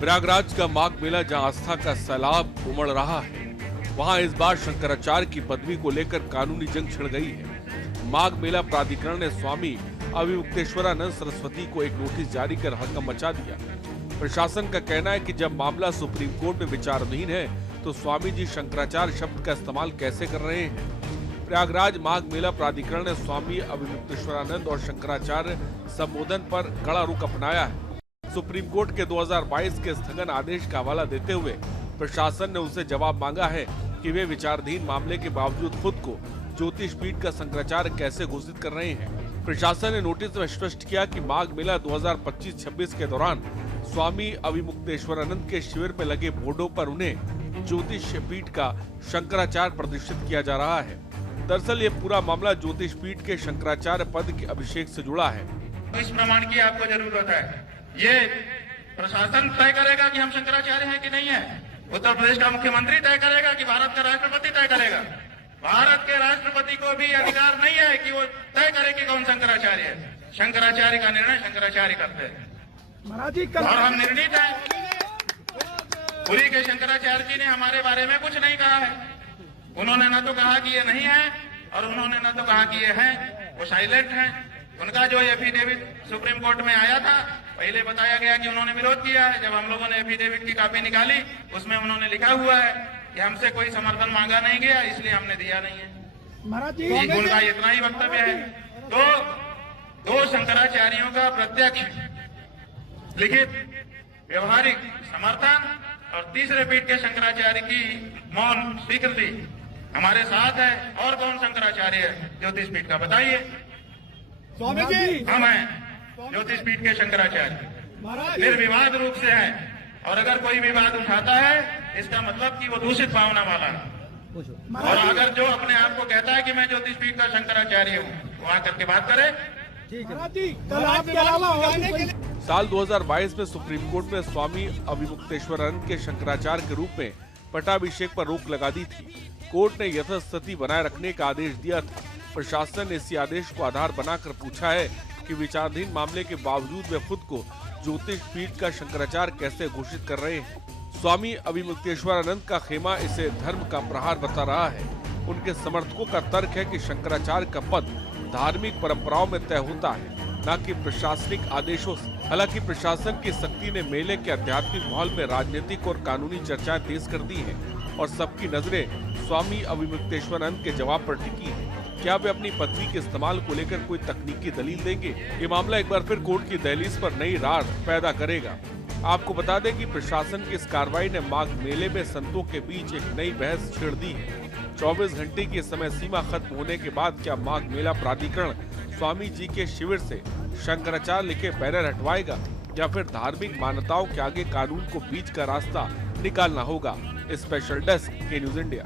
प्रयागराज का माघ मेला जहां आस्था का सैलाब उमड़ रहा है, वहां इस बार शंकराचार्य की पदवी को लेकर कानूनी जंग छिड़ गई है। माघ मेला प्राधिकरण ने स्वामी अविमुक्तेश्वरानंद सरस्वती को एक नोटिस जारी कर हड़कंप मचा दिया। प्रशासन का कहना है कि जब मामला सुप्रीम कोर्ट में विचाराधीन है तो स्वामी जी शंकराचार्य शब्द का इस्तेमाल कैसे कर रहे हैं। प्रयागराज माघ मेला प्राधिकरण ने स्वामी अविमुक्तेश्वरानंद और शंकराचार्य संबोधन पर कड़ा रुख अपनाया है। सुप्रीम कोर्ट के 2022 के स्थगन आदेश का हवाला देते हुए प्रशासन ने उनसे जवाब मांगा है कि वे विचाराधीन मामले के बावजूद खुद को ज्योतिष पीठ का शंकराचार्य कैसे घोषित कर रहे हैं। प्रशासन ने नोटिस में स्पष्ट किया कि माघ मेला 2025-26 के दौरान स्वामी अविमुक्तेश्वरानंद के शिविर में लगे बोर्डों पर उन्हें ज्योतिष पीठ का शंकराचार्य प्रतिष्ठित किया जा रहा है। दरअसल ये पूरा मामला ज्योतिष पीठ के शंकराचार्य पद के अभिषेक से जुड़ा है। इस प्रमाण की आपको जरूरत है। ये प्रशासन तय करेगा कि हम शंकराचार्य हैं कि नहीं है। उत्तर प्रदेश का मुख्यमंत्री तय करेगा कि भारत का राष्ट्रपति तय करेगा। भारत के राष्ट्रपति को भी अधिकार नहीं है कि वो तय करे कि कौन शंकराचार्य है। शंकराचार्य का निर्णय शंकराचार्य करते हैं और हम निर्णित हैं। पुरी के शंकराचार्य जी ने हमारे बारे में कुछ नहीं कहा है। उन्होंने न तो कहा कि ये नहीं है और उन्होंने न तो कहा कि ये है। वो साइलेंट है। उनका जो एफिडेविट सुप्रीम कोर्ट में आया था, पहले बताया गया कि उन्होंने विरोध किया है। जब हम लोगों ने एफिडेविट की कॉपी निकाली, उसमें उन्होंने लिखा हुआ है कि हमसे कोई समर्थन मांगा नहीं गया, इसलिए हमने दिया नहीं है। उनका इतना ही वक्तव्य है। तो दो शंकराचार्यों का प्रत्यक्ष लिखित व्यवहारिक समर्थन और तीसरे पीठ के शंकराचार्य की मौन स्वीकृति हमारे साथ है। और कौन शंकराचार्य है ज्योतिष पीठ का, बताइए। स्वामी जी हम हैं ज्योतिष पीठ के शंकराचार्य, निर्विवाद रूप से है। और अगर कोई विवाद उठाता है, इसका मतलब कि वो दूषित भावना वाला है। और अगर जो अपने आप को कहता है कि मैं ज्योतिष पीठ का शंकराचार्य हूँ, वो आकर के बात करे। साल 2022 में सुप्रीम कोर्ट ने स्वामी अविमुक्तेश्वरानंद के शंकराचार्य के रूप में पट्टाभिषेक पर रोक लगा दी थी। कोर्ट ने यथास्थिति बनाए रखने का आदेश दिया था। प्रशासन ने इसी आदेश को आधार बनाकर पूछा है कि विचाराधीन मामले के बावजूद वे खुद को ज्योतिष पीठ का शंकराचार्य कैसे घोषित कर रहे हैं। स्वामी अविमुक्तेश्वरानंद का खेमा इसे धर्म का प्रहार बता रहा है। उनके समर्थकों का तर्क है कि शंकराचार्य का पद धार्मिक परंपराओं में तय होता है, न कि प्रशासनिक आदेशों से। हालांकि प्रशासन की सख्ती ने मेले के आध्यात्मिक माहौल में राजनीतिक और कानूनी चर्चाएं तेज कर दी है और सबकी नजरें स्वामी अविमुक्तेश्वरानंद के जवाब पर टिकी है। क्या वे अपनी पदवी के इस्तेमाल को लेकर कोई तकनीकी दलील देंगे? ये मामला एक बार फिर कोर्ट की दहलीज पर नई रार पैदा करेगा। आपको बता दें कि प्रशासन की इस कार्रवाई ने माघ मेले में संतों के बीच एक नई बहस छेड़ दी है। 24 घंटे की समय सीमा खत्म होने के बाद क्या माघ मेला प्राधिकरण स्वामी जी के शिविर से शंकराचार्य लिखे बैनर हटवाएगा या फिर धार्मिक मान्यताओं के आगे कानून को बीच का रास्ता निकालना होगा। स्पेशल डेस्क के न्यूज़ इंडिया।